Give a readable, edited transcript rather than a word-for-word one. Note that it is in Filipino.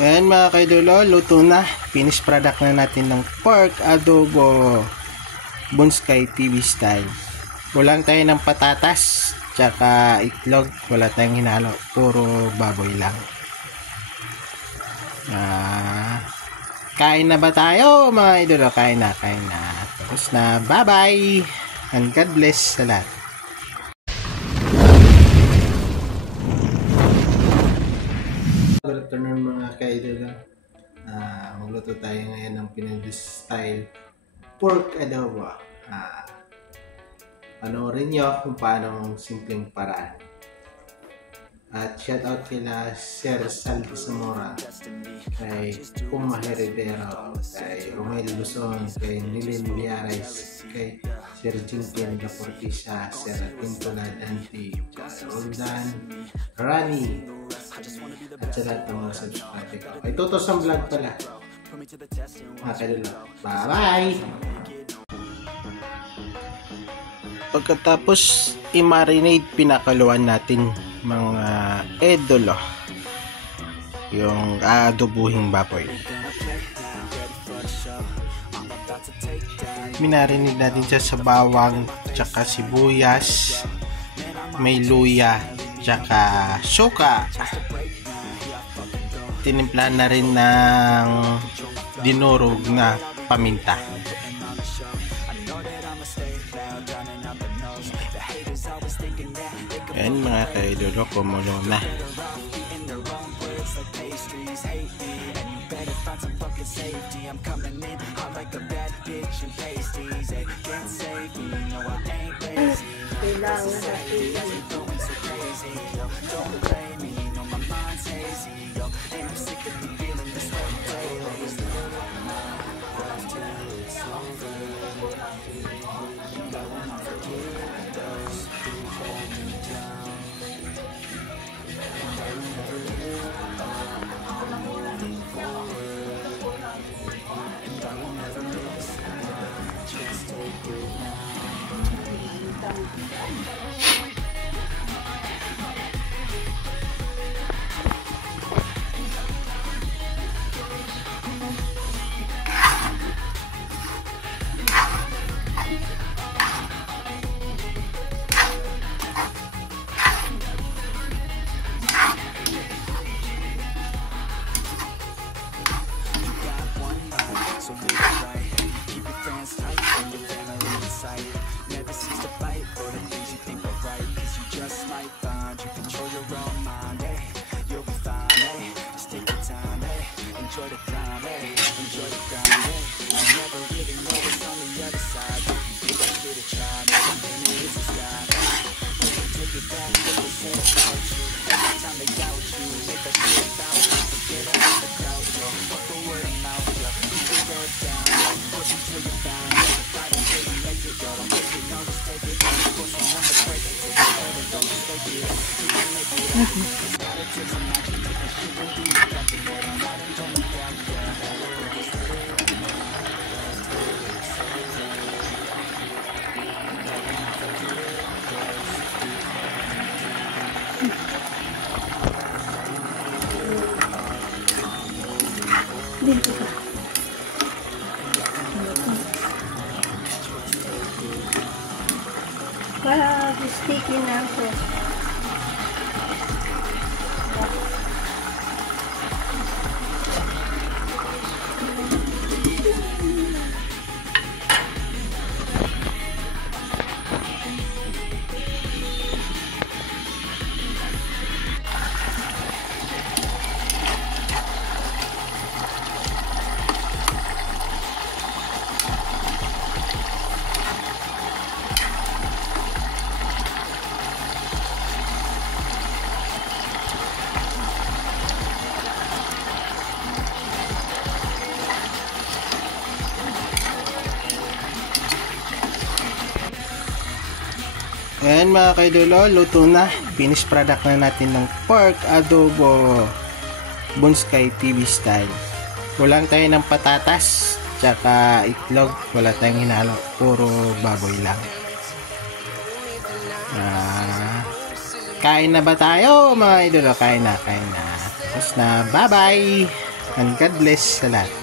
Ayan mga kaidolo, luto na. Finished product na natin ng pork adobo Bonskay TV style. Walang tayo ng patatas tsaka itlog, wala tayong hinalo, puro baboy lang. Kain na ba tayo mga idolo? Kain na. Tapos na, bye bye and God bless sa lahat. Good afternoon mga kaidolo. Magluto tayo ngayon ng Pinoy style pork adobo. Panoorin nyo kung paano ang simpleng paraan. At shout out kila Sir Saldi Zamora, kay Puma Heredero, kay Romel Luzon, kay Nilin Liares, kay Sir Jinkin Laportisa, Sir Tintola Dante, Roldan, Rani, at sa lahat ng mga subscribe ko. Kay Totos ang vlog pala. Mga kaidolo, bye bye! Pagkatapos i-marinate, pinakaluan natin mga idolo yung adobuhing baboy. Minarinate natin siya sa bawang tsaka sibuyas, may luya tsaka suka. Tinimplahan na rin ng dinurog na paminta. Ayan mga kaidolo, kumulo na. Dito ka. Para sticky na ako. Ayan mga kaidolo, luto na. Finished product na natin ng pork adobo Bonskay TV style. Walang tayo ng patatas tsaka itlog, wala tayong hinalo, puro baboy lang. Kain na ba tayo mga idolo? Kain na. Tapos na, bye bye And God bless sa lahat.